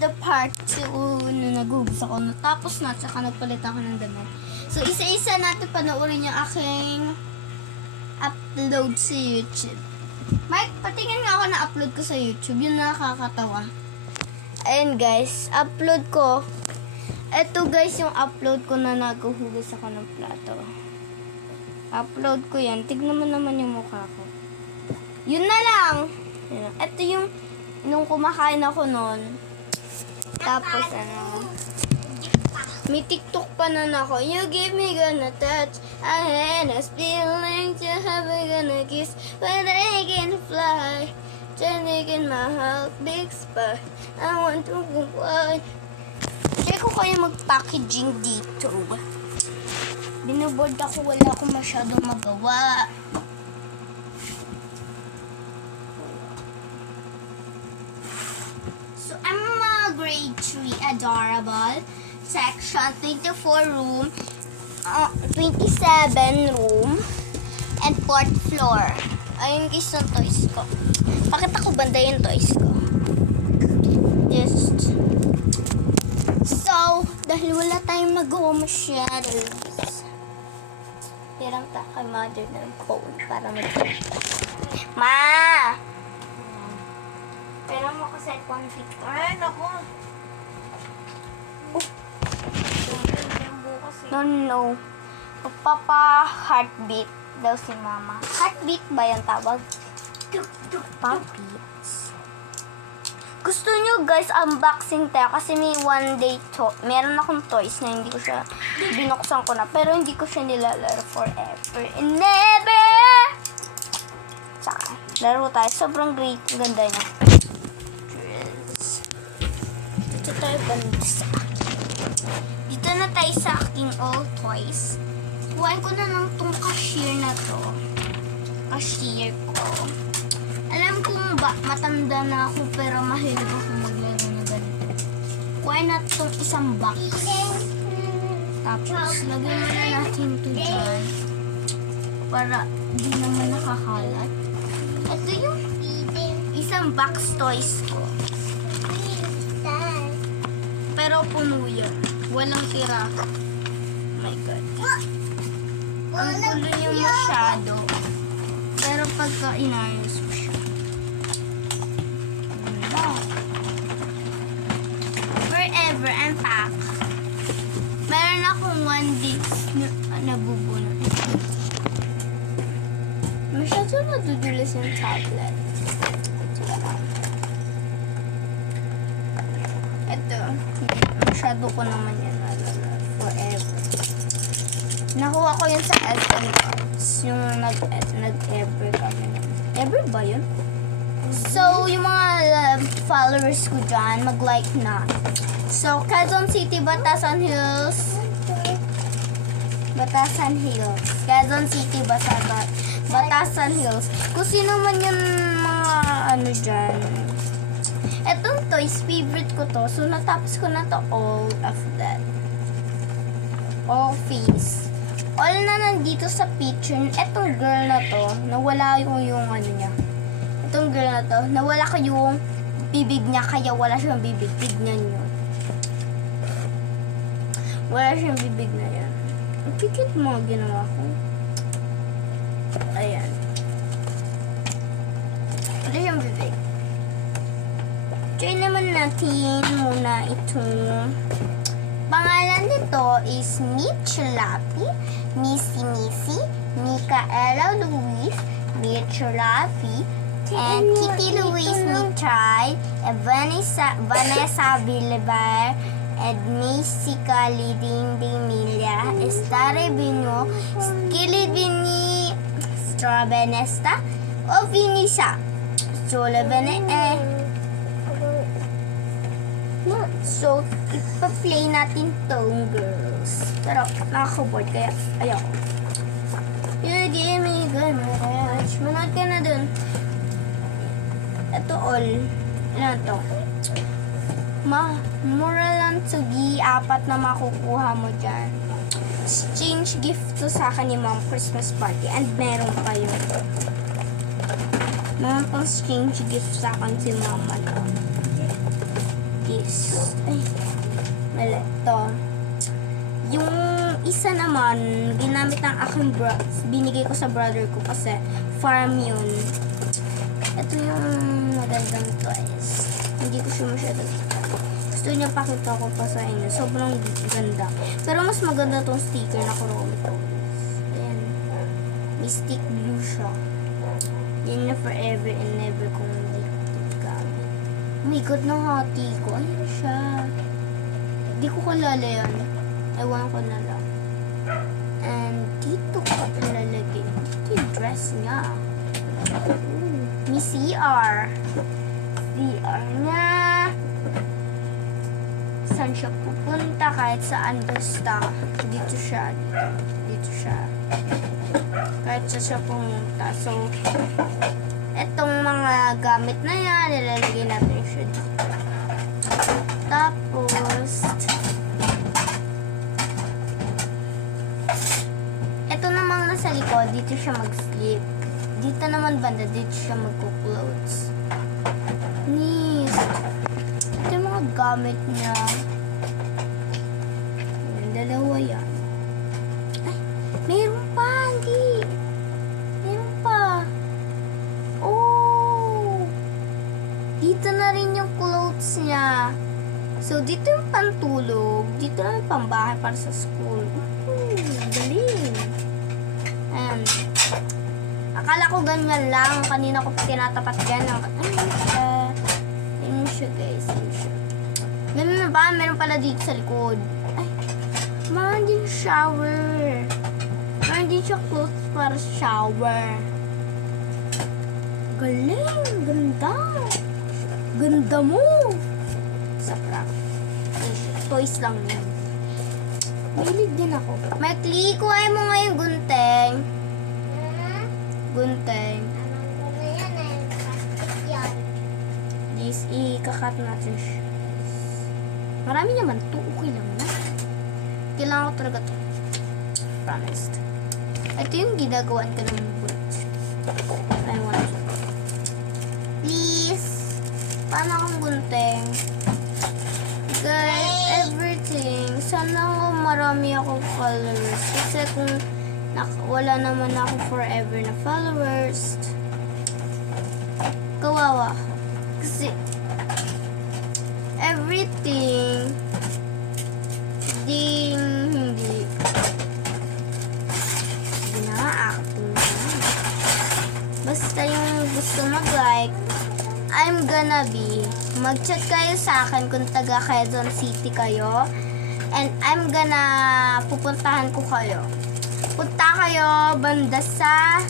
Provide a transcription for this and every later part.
the part 2 na naghugas ako. Tapos na, tsaka nagpalit ako ng damit. So, isa-isa natin panoorin yung aking upload sa YouTube. Mike, patingin nga ako na upload ko sa YouTube. Yun nakakatawa. Ayun guys, upload ko. Ito guys yung upload ko na naghuhugas ako ng plato. Upload ko yan. Tignan mo naman yung mukha ko. Yun na lang. Ito yung nung kumakain ako nun. Tapos may TikTok pa nun ako. You give me gonna touch. I had a feeling to have a gonna kiss. But I can fly. Taking my heart big spot. I want to comply. Try ko kayo mag-packaging dito. Binoboard ako. Wala akong masyadong magawa. So, I'm a grade 3 adorable. Section 24 room, 27 room, and 4th floor. Ayun guys yung toys ko. Pakita ko banda yung toys ko. Just. So, dahil wala tayong mag-home shadows, tirang ta kay mother ng phone para mag-picture. Ma! Pero mo kasi cellphone picture. Ay, naku. No. Papa-heartbeat daw si mama. Heartbeat ba yung tawag? Puppies. Gusto nyo guys, unboxing tayo kasi may one day to. Meron akong toys na hindi ko siya, binuksan ko na. Pero hindi ko siya nilalaro forever and never. Tsaka, laro tayo. Sobrang great. Ganda niya. Dito tayo banda sa Dito na tayo sa aking all toys. Kuhain ko na ng tong cashier na to. Cashier ko. Alam kong matanda na ako pero mahilig ako maglaro na ganito. Kuhain na tong isang box. Tapos, lagyan mo na natin ito dyan. Para di naman nakakalat. Ito yung isang box toys ko. Pero puno yan. Walang tira. Oh my God. Ang gulo yung masyado. Pero pagka inayos mo siya. Forever and pack. Meron akong one disc na nabubunot. Masyado madudulas yung tablet. Ito. Masyado ko naman yan forever. Nakuha ko yun sa SM Cards. Yung nag-ever kami. Ever ba yun? So, yung mga followers ko dyan, mag-like na. So, Quezon City, Batasan Hills. Batasan Hills. Quezon City, Batasan Hills. Kung sino man yung mga ano dyan. Etong toys, favorite ko to. So, natapos ko na to all of that. All face. All na nandito sa picture. Etong girl na to, nawala yung ano niya. Etong girl na to, nawala ko yung bibig niya, kaya wala siyang bibig. Tignan nyo. Wala siyang bibig na yan. Ang kikit mo ginawa ko. Ayan. Wala siyang bibig. Try naman natin muna itong pangalan nito is Mitch Lapi, Missy Missy, Micaela Luis, Mitch Lapi, and Kitty Luis Mitray, and Vanessa Villar, and Missika Liding Milia, Estare Bino, Skilly Vini, Strabenesta, o Vinisa, Solabene, So, ipa-play natin tong girls. Pero, nakaka-board kaya ayoko. You give me good rush. Manood ka na dun. Ito all. Ano to? Mura lang tsugi. 4 na makukuha mo dyan. Exchange gift to sa akin ni Mom Christmas party. And meron pa yun. Meron pang exchange gift sa akin si Mama. this. Ay, mali. Ito. Yung isa naman, ginamit ng aking binigay ko sa brother ko kasi farm yun. Ito yung magandang toys. Hindi ko siya masyado. Gusto niya pakita ko pa sa inyo. Sobrang ganda. Pero mas maganda tong sticker na Chrome Toys. Ayan. Mystic blue siya. Yan na forever and never kung hindi ko gamit. Oh my god, nahati ko. Ayan siya. Hindi ko kalala yan. Ewan ko na lang. And dito ko ilalagay. Ito yung dress niya. May CR. CR niya. Saan siya pupunta? Kahit saan basta. Dito siya. Dito siya. Kahit saan siya pumunta. So, etong mga gamit na yan, nilalagay natin siya dito. Tapos, ito namang nasa likod, dito siya mag-sleep. Dito naman banda, dito siya magko-clothes. Neat. Ito yung mga gamit niya. Ayan, dalawa yan. Ay, mayroon pa, hindi. Mayroon pa. Oh! Dito na rin yung clothes niya. So, dito yung pantulog. Dito na yung pambahay para sa school. Galing. Ayan. Akala ko ganyan lang. Kanina ko tinatapat yan. Yun siya guys. Yun siya. Meron ba? Meron pala dito sa likod. Ay. Meron din shower. Meron din siya clothes para shower. Galing. Ganda. Ganda mo. Sa prank. Toys lang yan. Mahilig din ako. Makli, kuhain mo nga yung gunting. Gunting. This, ikakat natin siya. Marami naman to. Okay lang na. Kailangan ko talaga to. Promised. Ito yung ginagawan ko ng bullet. I want to. Please. Paano akong gunting? Guys, everything. Sana marami akong followers. Kasi kung wala naman ako forever na followers, kawawa. Kasi everything hindi gina-acting na. Basta yung gusto mag-like, I'm gonna be mag-chat kayo sa akin kung taga Quezon City kayo, and I'm gonna pupuntahan ko kayo. Punta kayo banda sa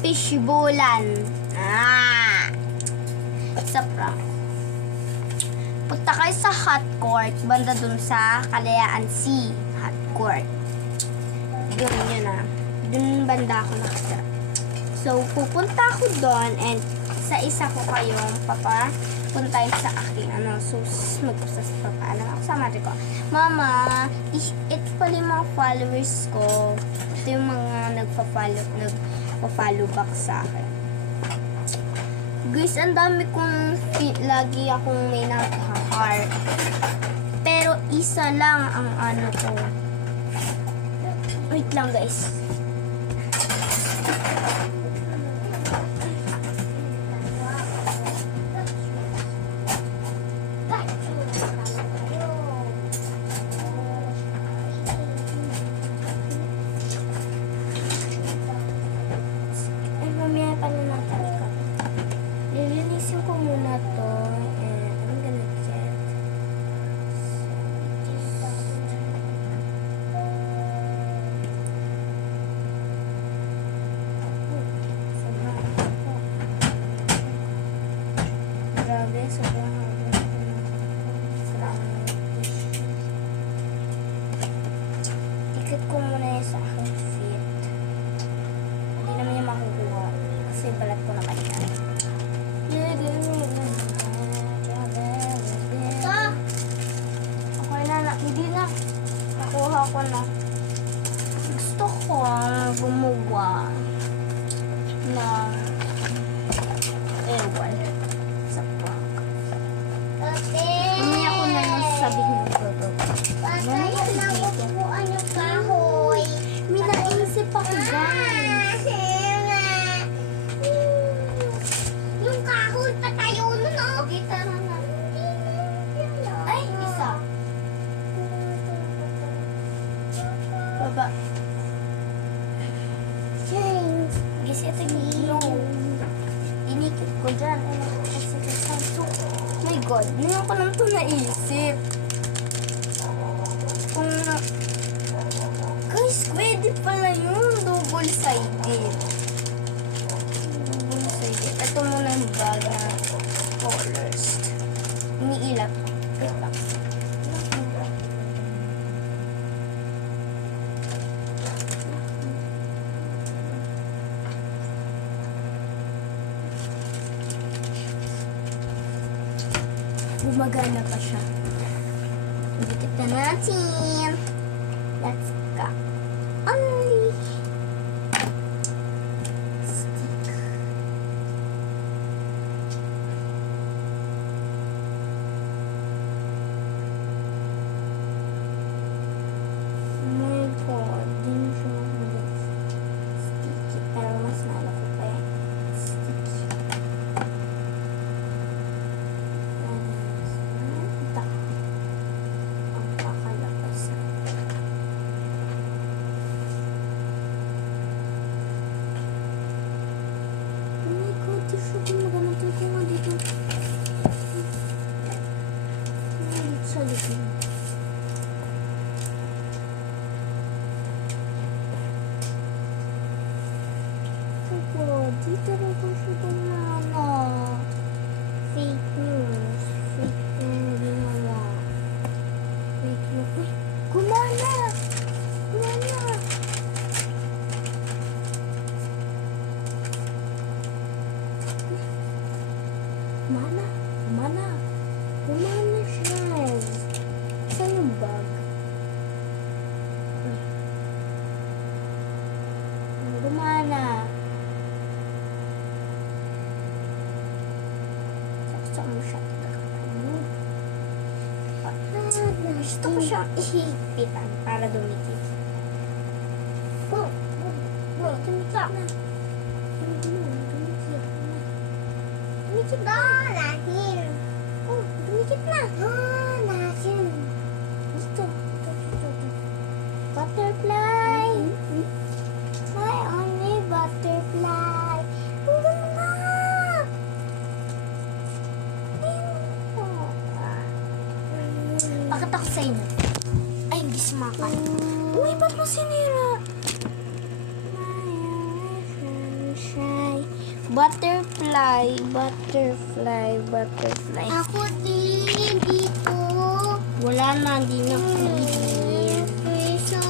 Fishbowlan. Sa prank. Punta kayo sa Hot Court, banda dun sa Kalayaan Sea. Hot Court. Yun na. Dun banda ako nakatira. So, pupunta ako doon and sa isa ko kayong papapuntahin sa akin. So, magpapaalam ako sa mother ko. Mama, ito pala yung mga followers ko. Ito yung mga nagpa-follow back sa akin. Guys, ang dami kong lagi akong may naka-heart. Pero isa lang ang ano ko. Wait lang guys. Ikit ko muna yan sa aking feet. Hindi naman yung makukuha. Kasi balat ko naman yan. Okay na. Hindi na. Nakuha ko na. Gusto ko gumawa ng ewan sa prank. My God, ngayon ko lang ito naisip. Kung na... Guys, pwede pala yun. Double-sided. Double-sided. Ito muna yung bag na colors. Iniilap. Wait lang. Gumagana pa siya. Dikit na natin. Let's go. Ay! Stick. Oh my God. Di na siya makulit. Sticky. Pero mas nalo ko pa yan. Sticky. Ang kakalakas na. Oh my God, di siya gumaganap ko nga dito. Dito sa likod. Opo, dito rin ko siya gumana. Fake news. Fake news ginawa. Fake news. Uy, gumana! Gumana! Gumana! Gumana! Gumana siya. Saan yung bag? Uy. Gumana! Saksak mo siya. Gusto ko siyang ihipitan para dumikit. Oh, dumikit na. Dumikit na. Nahin. Oh, dumikit na. Nahin. Dito. Butterfly. My only butterfly. Ang ganda. Bakit ako sa inyo? Ay, hindi sumakan. Uy, ba't mo sinira? Butterfly, butterfly, butterfly. Ako din dito. Wala na, hindi na pwede. Piso.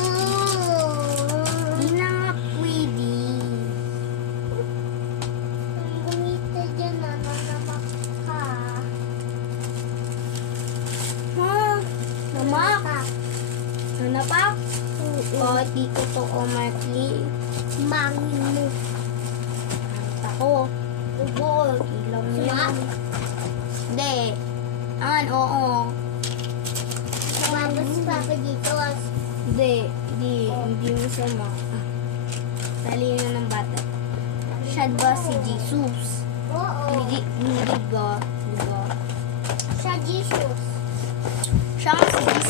Hindi na nga pwede. Ang gumita dyan, nanamak ka. Ha? Namak? Nanapak? Oo, di totoo, Marky. Mangin mo. Ako. Ubo, ilaw niya. Sumak? Hindi. An, oo. Sumabot si Papa dito. Hindi mo sama. Dali na ng bata. Siya ba si Jesus? Oo. Hindi ba? Siya Jesus. Siya nga si Jesus.